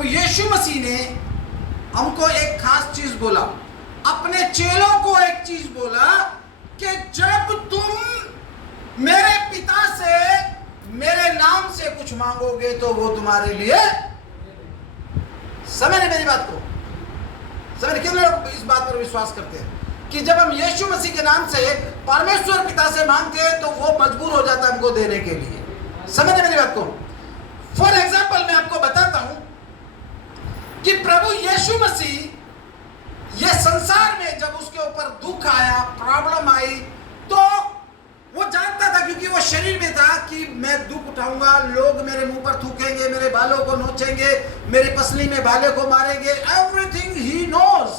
प्रभु यीशु मसीह ने हमको एक खास चीज बोला, अपने चेलों को एक चीज बोला कि जब तुम मेरे पिता से मेरे नाम से कुछ मांगोगे तो वो तुम्हारे लिए, समझ मेरी बात को, समझ कितने लोग इस बात पर विश्वास करते हैं कि जब हम यीशु मसीह के नाम से परमेश्वर पिता से मांगते हैं तो वो मजबूर हो जाता है हमको देने के लिए। समझ मेरी बात को। फॉर एग्जाम्पल मैं आपको बताता हूं कि प्रभु यीशु मसीह ये संसार में जब उसके ऊपर दुख आया, प्रॉब्लम आई, तो वो जानता था क्योंकि वो शरीर में था कि मैं दुख उठाऊंगा, लोग मेरे मुंह पर थूकेंगे, मेरे बालों को नोचेंगे, मेरी पसली में भाले को मारेंगे, एवरीथिंग ही नोज।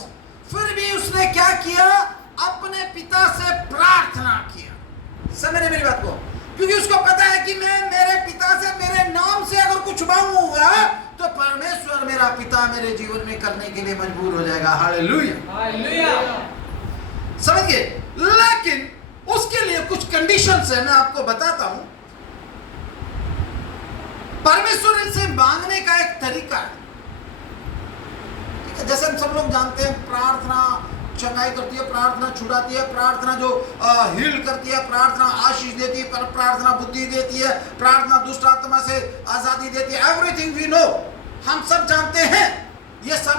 फिर भी उसने क्या किया, अपने पिता से प्रार्थना किया। समझे मेरी बात को, क्योंकि उसको पता है कि मैं मेरे पिता से मेरे नाम से अगर कुछ मांगूंगा तो परमेश्वर मेरा पिता मेरे जीवन में करने के लिए मजबूर हो जाएगा। Hallelujah, hallelujah. समझिए, लेकिन उसके लिए कुछ कंडीशंस है, मैं आपको बताता हूं। परमेश्वर से मांगने का एक तरीका है, ठीक है? जैसे हम सब लोग जानते हैं, प्रार्थना चंगाई करती है, प्रार्थना छुड़ाती है, प्रार्थना जो हील करती है, प्रार्थना आशीष देती है, प्रार्थना बुद्धि देती है, प्रार्थना दुष्ट आत्मा से आजादी देती है। एवरीथिंग वी नो, हम सब जानते हैं ये सब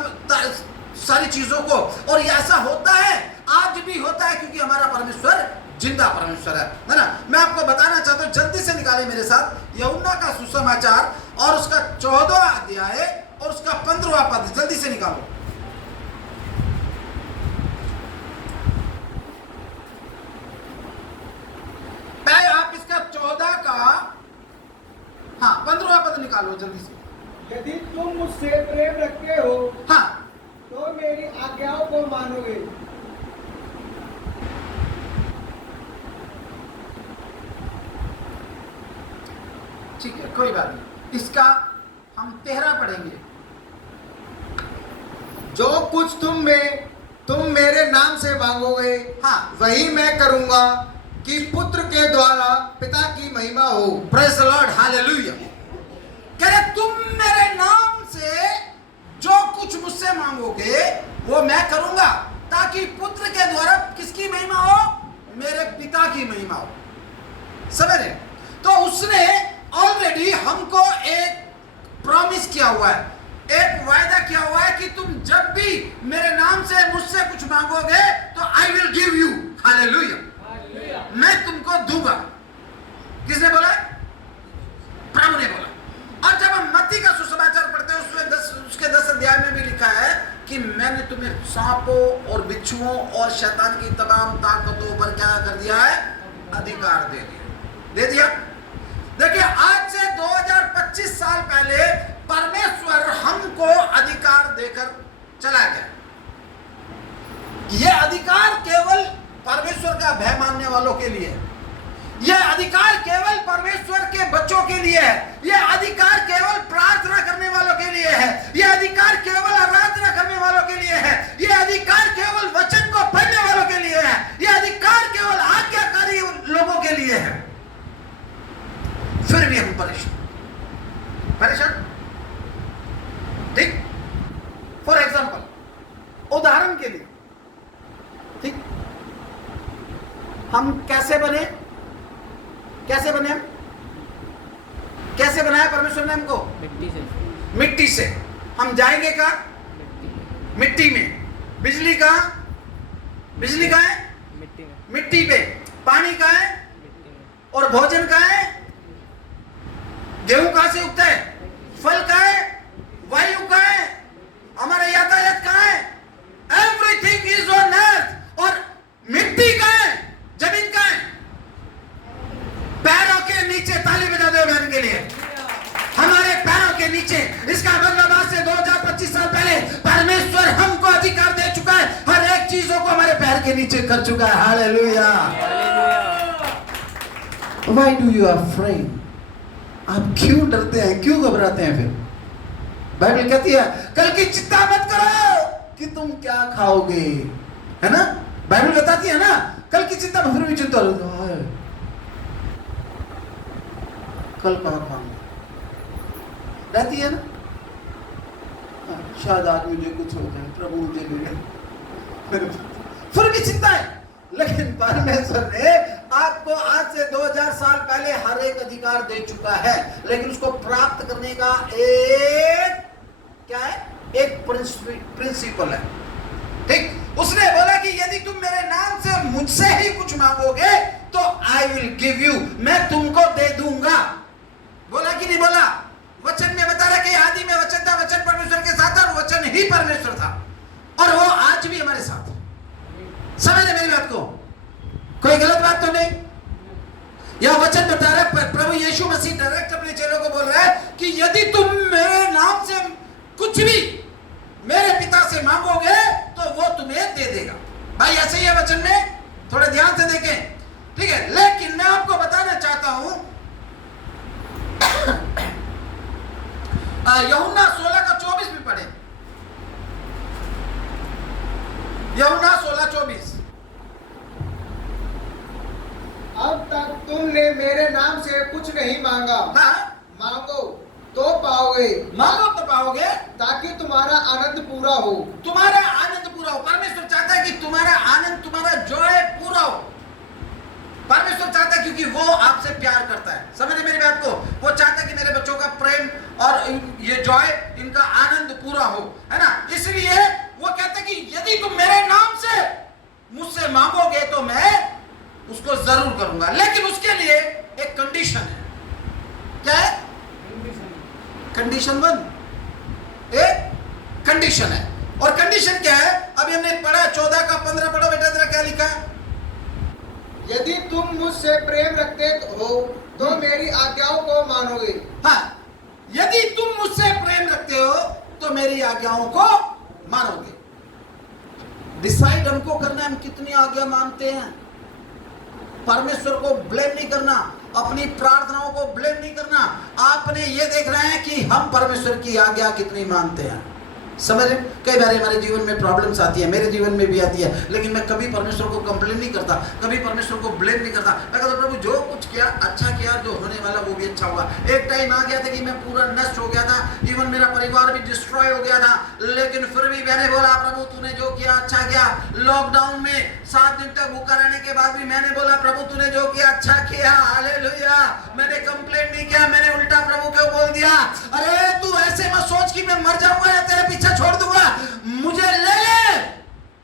सारी चीजों को, और ये ऐसा होता है, आज भी होता है, क्योंकि हमारा परमेश्वर जिंदा परमेश्वर है ना। मैं आपको बताना चाहता हूं, जल्दी से निकाले मेरे साथ यूहन्ना का सुसमाचार और उसका 14वां अध्याय और उसका 15वां पद, जल्दी से निकालो। पहले आप इसका 14 का 15वां पद निकालो जल्दी से। यदि तुम मुझसे प्रेम रखते हो हाँ, तो मेरी आज्ञाओं को मानोगे। ठीक है, कोई बात नहीं, इसका हम 13 पढ़ेंगे। जो कुछ तुम मेरे नाम से मांगोगे, हाँ, वही मैं करूंगा कि पुत्र के द्वारा पिता की महिमा हो। Praise the Lord, hallelujah. कह रहे तुम मेरे नाम से जो कुछ मुझसे मांगोगे वो मैं करूंगा, ताकि पुत्र के द्वारा किसकी महिमा हो, मेरे पिता की महिमा हो। समझ रहे? तो उसने ऑलरेडी हमको एक प्रॉमिस किया हुआ है, एक वायदा किया हुआ है कि तुम जब भी मेरे नाम से मुझसे कुछ मांगोगे तो I will give you. Hallelujah, मैं तुमको दूंगा। किसने बोला? प्रभु ने बोला। और जब हम मत्ती का सुसमाचार पढ़ते हैं, उसमें उसके 10 अध्याय में भी लिखा है कि मैंने तुम्हें सांपों और बिच्छुओं और शैतान की तमाम ताकतों पर क्या कर दिया है, अधिकार दे दिया। देखिए, आज से 2025 साल पहले परमेश्वर हमको अधिकार देकर चला गया। यह अधिकार केवल परमेश्वर का भय मानने वालों के लिए है, यह अधिकार केवल परमेश्वर के बच्चों के लिए है, यह अधिकार केवल प्रार्थना करने वालों के लिए है, यह अधिकार केवल आराधना करने वालों के लिए है, यह अधिकार केवल वचन को पढ़ने वालों के लिए है, यह अधिकार केवल आज्ञाकारी लोगों के लिए है। फिर भी हम परेशान, ठीक? फॉर एग्जाम्पल, उदाहरण के लिए, ठीक, हम कैसे बने हम? कैसे बनाया परमेश्वर ने हमको? मिट्टी से। हम जाएंगे कहाँ? मिट्टी में। बिजली कहाँ है? मिट्टी पे। पानी कहाँ है? और भोजन कहाँ है? गेहूं कहाँ से उगता है? फल कहाँ है? वायु कहाँ है? हमारा यातायात कहाँ है? Everything is on earth. और मिट्टी कहाँ है? जमीन कहाँ है? पैरों के नीचे। ताली बजा दो बहन के लिए। हमारे पैरों के नीचे। इसका मतलब आज से 2025 साल पहले परमेश्वर हमको अधिकार दे चुका है, हर एक चीजों को हमारे पैर के नीचे कर चुका है। Hallelujah. Why do you afraid? आप क्यों डरते हैं, क्यों घबराते हैं? फिर बाइबल कहती है कल की चिंता मत करो कि तुम क्या खाओगे, है ना? बाइबल बताती है ना, कल की चिंता, फिर भी चिंता कल कहाँ खाऊंगा रहती है ना। शायद आज मुझे कुछ हो जाए, प्रभु मुझे ले ले। फिर भी चिंता है, लेकिन परमेश्वर ने आपको आज से 2000 साल पहले हर एक अधिकार दे चुका है, लेकिन उसको प्राप्त करने का एक क्या है, एक प्रिंसिपल है। ठीक, उसने बोला कि यदि तुम मेरे नाम से मुझसे ही कुछ मांगोगे तो आई विल गिव यू, मैं तुमको दे दूंगा। बोला कि नहीं बोला? वचन में बता रहा कि आदि में वचन था, वचन परमेश्वर के साथ था और वचन ही परमेश्वर था, और वो आज भी हमारे साथ है। समझे मेरी बात को? कोई गलत बात तो नहीं? यह वचन बता रहा है, प्रभु यीशु मसीह डायरेक्ट अपने चेलों को बोल रहा है कि यदि तुम मेरे नाम से कुछ भी मेरे पिता से मांगोगे तो वो तुम्हें दे देगा। भाई ऐसे ही है वचन में, थोड़े ध्यान से देखें, ठीक है? लेकिन मैं आपको बताना चाहता हूं, यूहन्ना 16:24 भी पढ़े। यूहन्ना 16:24। अब तक तुमने मेरे नाम से कुछ नहीं मांगा, हाँ, मांगो तो पाओगे, मांगो तो पाओगे, ताकि तुम्हारा आनंद पूरा हो। तुम्हारा आनंद पूरा हो। परमेश्वर चाहता है कि तुम्हारा आनंद, तुम्हारा जॉय पूरा हो। परमेश्वर चाहता है क्योंकि वो आपसे प्यार करता है। समझे मेरी बात को? वो चाहता है कि मेरे बच्चों का प्रेम और ये जॉय, इनका आनंद पूरा हो, है ना? इसलिए वो कहता है कि यदि तुम मेरे नाम से मुझसे मांगोगे तो मैं उसको जरूर करूंगा, लेकिन उसके लिए एक कंडीशन है। क्या है कंडीशन? 1 एक कंडीशन है, और कंडीशन क्या है? अभी हमने पढ़ा 14:15 पढ़ो बेटा, जरा क्या लिखा है? यदि तुम मुझसे प्रेम रखते हो तो मेरी आज्ञाओं को मानोगे। हाँ, यदि तुम मुझसे प्रेम रखते हो तो मेरी आज्ञाओं को मानोगे। डिसाइड हमको करना है, हम कितनी आज्ञा मानते हैं। परमेश्वर को ब्लेम नहीं करना, अपनी प्रार्थनाओं को ब्लेम नहीं करना। आपने ये देखना है कि हम परमेश्वर की आज्ञा कितनी मानते हैं। समझ रहे? कई बार हमारे जीवन में प्रॉब्लम्स आती है, मेरे जीवन में भी आती है, लेकिन मैं कभी परमेश्वर को कंप्लेन नहीं करता, कभी परमेश्वर को ब्लेम नहीं करता। मैं कहता प्रभु जो कुछ किया अच्छा किया, जो होने वाला वो भी अच्छा होगा। एक टाइम आ गया था कि मैं पूरा नष्ट हो गया था, इवन मेरा परिवार भी डिस्ट्रॉय हो गया था, लेकिन फिर भी मैंने बोला प्रभु तूने जो किया अच्छा किया। लॉकडाउन में 7 दिन तक भूखा रहने के बाद भी मैंने बोला प्रभु तूने जो किया अच्छा किया, हालेलुया। मैंने कंप्लेन नहीं किया, मैंने उल्टा प्रभु को बोल दिया, अरे तू ऐसे मत सोच कि मैं मर जाऊंगा या तेरे पीछे छोड़ दूंगा, मुझे ले ले,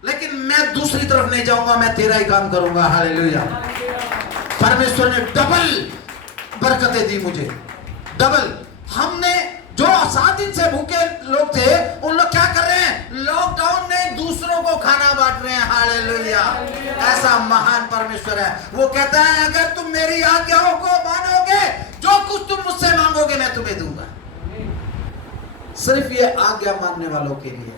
लेकिन मैं दूसरी तरफ नहीं जाऊंगा, मैं तेरा ही काम करूंगा। हालेलुया। परमेश्वर ने डबल बरकतें दी मुझे, डबल। हमने जो 7 दिन से भूखे लोग थे, उन लोग क्या कर रहे हैं? लॉकडाउन में दूसरों को खाना बांट रहे हैं। हालेलुया। ऐसा महान परमेश्वर है। वो कहता है अगर तुम मेरी आज्ञाओं को मानोगे, जो कुछ तुम मुझसे मांगोगे मैं तुम्हें दूंगा। सिर्फ ये आज्ञा मानने वालों के लिए।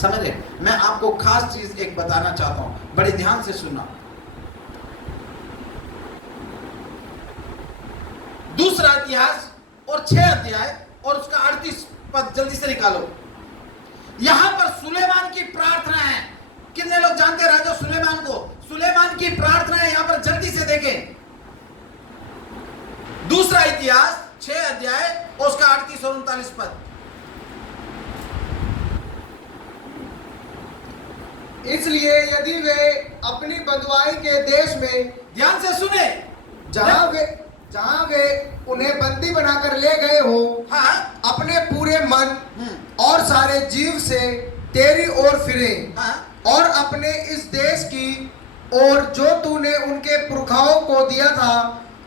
समझे? मैं आपको खास चीज एक बताना चाहता हूं, बड़े ध्यान से सुनना। दूसरा इतिहास और 6 अध्याय और उसका 38 पद जल्दी से निकालो। यहां पर सुलेमान की प्रार्थना है। कितने लोग जानते हैं राजा सुलेमान को? सुलेमान की प्रार्थना है यहां पर, जल्दी से देखें। दूसरा इतिहास 6 अध्याय और उसका 38 और 39 पद। इसलिए यदि वे अपनी बंधुआई के देश में, ध्यान से सुने, जहां वे उन्हें बंदी बनाकर ले गए हो, हाँ, अपने पूरे मन और सारे जीव से तेरी ओर फिरे, हाँ, और अपने इस देश की ओर जो तूने उनके पुरखाओं को दिया था,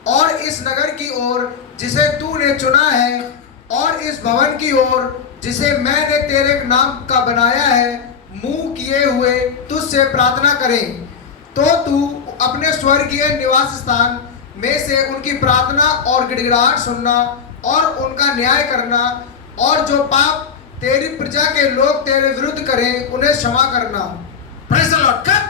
और इस नगर की ओर जिसे तूने चुना है, और इस भवन की ओर जिसे मैंने तेरे नाम का बनाया है, मुंह किए हुए तुझसे प्रार्थना करें, तो तू अपने स्वर्गीय निवास स्थान में से उनकी प्रार्थना और गिड़गिड़ाहट सुनना और उनका न्याय करना, और जो पाप तेरी प्रजा के लोग तेरे विरुद्ध करें उन्हें क्षमा करना। Praise the Lord. कब?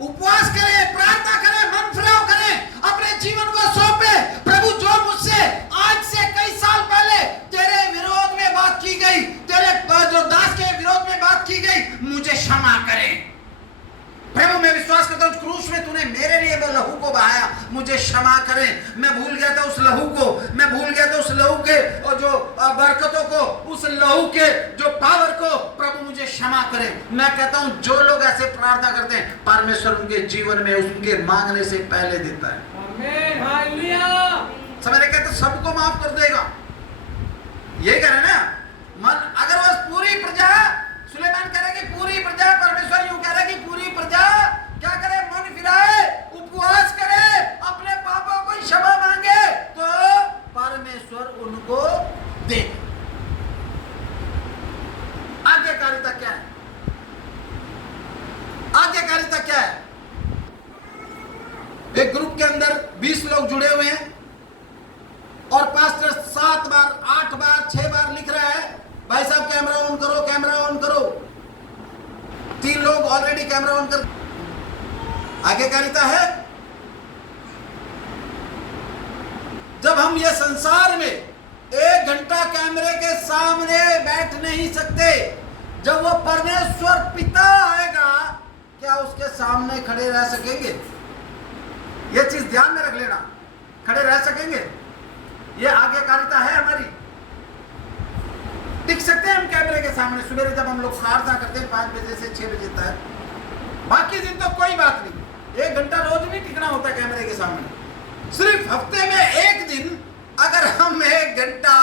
उपवास करें, प्रार्थना करें, मन फिराव करें, अपने जीवन को सौंपे। प्रभु जो मुझसे आज से कई साल पहले तेरे विरोध में बात की गई, तेरे जो दास के विरोध में बात की गई, मुझे क्षमा करें। प्रभु मैं विश्वास करता हूँ क्रूस में तूने मेरे लिए वो लहू को बहाया, मुझे क्षमा करें। मैं भूल गया था उस लहू को, मैं भूल गया था उस लहू के और जो बरकतों को, उस लहू के जो पावर क्षमा करें। मैं कहता हूं जो लोग ऐसे प्रार्थना करते हैं परमेश्वर उनके जीवन में उनके मांगने से पहले देता है। आमीन, हालेलुया। समझ रहे, कहते सबको माफ कर देगा, ये कह रहे ना। मन अगर वो पूरी प्रजा, सुलेमान कह रहे कि पूरी प्रजा, परमेश्वर यूं कह रहे कि पूरी प्रजा क्या करे, मन फिराए, उपवास करे, अपने पापों को क्षमा मांगे तो परमेश्वर उनको दे। आज्ञाकारिता क्या है? आज्ञाकारिता क्या है? एक ग्रुप के अंदर 20 लोग जुड़े हुए हैं और पास्टर 7 बार 8 बार 6 बार लिख रहा है, भाई साहब कैमरा ऑन करो, कैमरा ऑन करो। 3 लोग ऑलरेडी कैमरा ऑन कर। आज्ञाकारिता है? जब हम ये संसार में 1 घंटा कैमरे के सामने बैठ नहीं सकते, जब वो परमेश्वर पिता आएगा क्या उसके सामने खड़े रह सकेंगे? ये चीज ध्यान में रख लेना, खड़े रह सकेंगे? ये आज्ञाकारिता है हमारी। टिक सकते हैं हम कैमरे के सामने? सवेरे जब हम लोग प्रार्थना करते हैं 5 बजे से 6 बजे तक, बाकी दिन तो कोई बात नहीं, 1 घंटा रोज नहीं टिकना होता कैमरे के सामने। सिर्फ हफ्ते में 1 दिन अगर हम 1 घंटा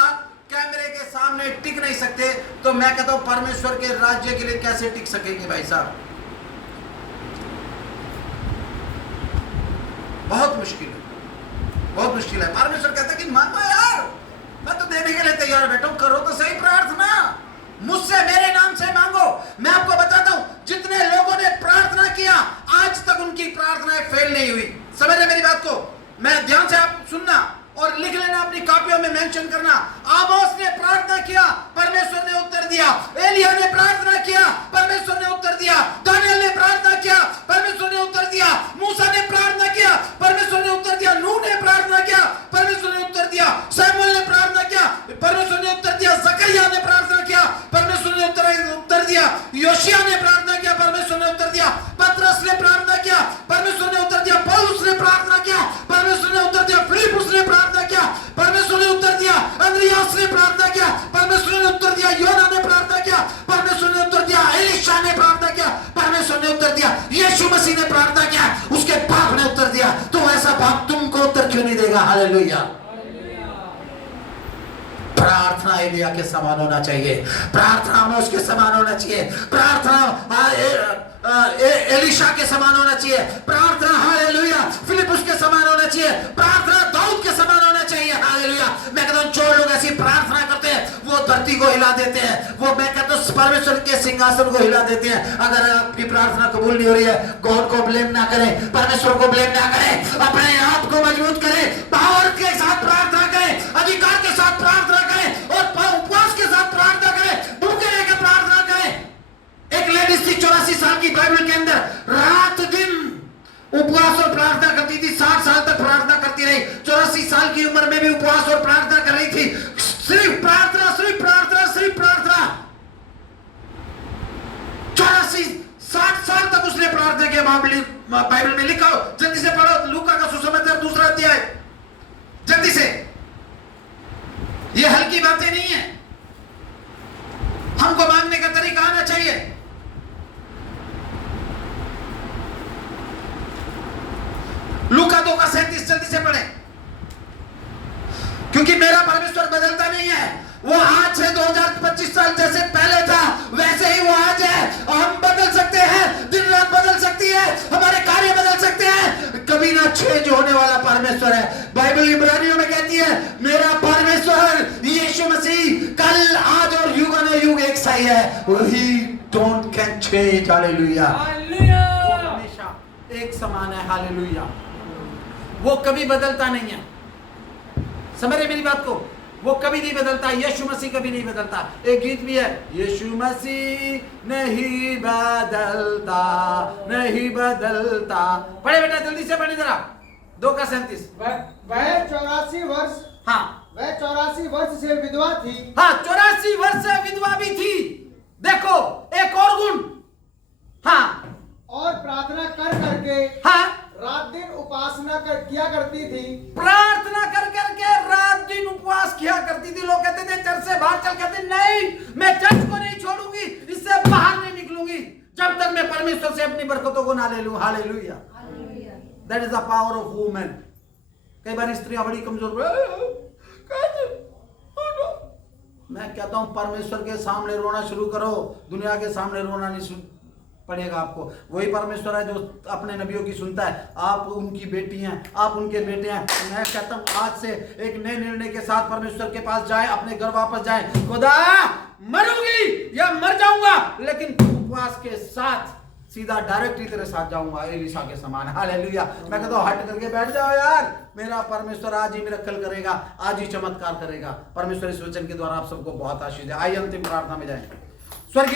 कैमरे के सामने टिक नहीं सकते तो मैं कहता हूं परमेश्वर के राज्य के लिए कैसे टिक सकेंगे भाई साहब? बहुत मुश्किल है, बहुत मुश्किल है। परमेश्वर कहता है कि मांगो यार, मैं तो देने के लिए तैयार बैठा हूं, करो तो सही प्रार्थना, मुझसे मेरे नाम से मांगो। मैं आपको बताता हूं जितने लोगों ने प्रार्थना किया आज तक उनकी प्रार्थनाएं फेल नहीं हुई। समझ रहे मेरी बात को? मैं ध्यान से आप सुनना और लिख लेना, अपनी कॉपियों में मेंशन करना। आमोस ने प्रार्थना किया, परमेश्वर ने उत्तर दिया। एलिया ने प्रार्थना किया, परमेश्वर ने उत्तर दिया। दानियल ने प्रार्थना किया, परमेश्वर ने उत्तर दिया। मूसा ने प्रार्थना किया, परमेश्वर ने उत्तर दिया। नूह ने प्रार्थना किया, परमेश्वर ने उत्तर दिया। शमूएल ने प्रार्थना किया, परमेश्वर ने उत्तर दिया। जकरिया ने प्रार्थना किया, परमेश्वर ने उत्तर दिया। योशिया ने प्रार्थना किया, परमेश्वर ने उत्तर दिया। पतरस ने प्रार्थना किया, परमेश्वर ने उत्तर दिया। पौलुस ने प्रार्थना किया, परमेश्वर ने उत्तर दिया। फिलिप्पुस ने प्रार्थना किया, परमेश्वर ने उत्तर दिया। अंद्रियास ने प्रार्थना किया, परमेश्वर ने उत्तर दिया। योना ने प्रार्थना किया, परमेश्वर ने उत्तर दिया। एलीशा ने प्रार्थना किया, परमेश्वर ने उत्तर दिया। यीशु मसीह ने प्रार्थना किया, उसके बाप ने उत्तर दिया। तो ऐसा बाप तुमको उत्तर क्यों नहीं देगा? हालेलुया। प्रार्थना एलिया के समान होना चाहिए, प्रार्थना में उसके समान होना चाहिए, प्रार्थना एलीशा के समान होना चाहिए, प्रार्थना हालेलुया फिलिप्पुस के समान होना चाहिए, प्रार्थना दाऊद के समान होना चाहिए। हालेलुया। मैं कहता हूं जो लोग ऐसी प्रार्थना करते हैं वो धरती को हिला देते हैं, वो मैं कहता हूं परमेश्वर के सिंहासन को हिला देते हैं। अगर आपकी प्रार्थना कबूल नहीं हो रही है, गॉड को ब्लेम ना करें, परमेश्वर को ब्लेम ना करें, अपने आप को मजबूत करें, पावर के साथ प्रार्थना करें, अधिकार के साथ प्रार्थना करें और उपवास के साथ प्रार्थना करें, भूखे रह के प्रार्थना करें। एक लेडीज थी 84 साल की, बाइबल के अंदर रात दिन उपवास और प्रार्थना करती थी, 60 साल तक प्रार्थना करती रही। 84 साल की उम्र में भी उपवास और प्रार्थना कर रही थी, सिर्फ प्रार्थना, सिर्फ प्रार्थना, सिर्फ प्रार्थना। 60 साल तक उसने प्रार्थना किया। बाइबल में लिखा हो, जल्दी से पढ़ो, लूका का सुसमाचार 2 अध्याय, जल्दी से। ये हल्की बातें नहीं है, हमको मांगने का तरीका आना चाहिए। लूका 2:37 जल्दी से पढ़े, क्योंकि मेरा परमेश्वर बदलता नहीं है। वो आज से 2025 साल जैसे पहले था वैसे ही वो आज है। हम बदल सकते हैं, दिन रात बदल सकती है, हमारे कार्य बदल सकते हैं, कभी ना चेंज होने वाला परमेश्वर है। बाइबल इब्रानियों में कहती है मेरा परमेश्वर यीशु मसीह कल आज और युग न युग एक सा ही है। ही डोंट कैन चेंज। हालेलुया। वो हमेशा एक समान है। हालेलुया। वो कभी बदलता नहीं है। समझ रहे मेरी बात को? वो कभी नहीं बदलता, यीशु मसीह कभी नहीं बदलता। एक गीत भी है, यीशु मसीह नहीं बदलता, नहीं बदलता। पढ़े बेटा, जल्दी से पढ़े जरा। 2:37। वह 84 वर्ष, हाँ, वह 84 वर्ष से विधवा थी। हाँ, 84 वर्ष से विधवा भी थी। देखो एक और गुण, हाँ, और प्रार्थना कर करके हाँ, रात दिन उपासना किया करती थी। प्रार्थना कर करके रात दिन उपवास किया करती थी। लोग कहते थे चर्च से बाहर चल, कहते नहीं मैं चर्च को नहीं छोड़ूंगी, इससे बाहर परमेश्वर से अपनी बरकतों को ना ले लूं। Hallelujah. That is the power of women. कई बार स्त्रियां बड़ी कमजोर, मैं कहता हूं परमेश्वर के सामने रोना शुरू करो, दुनिया के सामने रोना नहीं पड़ेगा आपको। वही परमेश्वर है जो अपने नबियों की सुनता है। आप उनकी बेटी हैं, आप उनके बेटे हैं। मैं कहता हूं आज से एक नए निर्णय के साथ परमेश्वर के पास जाए, अपने घर वापस जाए। खुदा मरूंगी या मर जाऊंगा, लेकिन उपवास के साथ सीधा डायरेक्ट ही तेरे साथ जाऊंगा, एलिशा के समान। हालेलुया। मैं कहता हूं हट करके बैठ जाओ यार, मेरा परमेश्वर आज ही मिरेकल करेगा, आज ही चमत्कार करेगा। परमेश्वर इस वचन के द्वारा आप सबको बहुत आशीष दे। आइए अंतिम प्रार्थना में जाएं। स्वर्गीय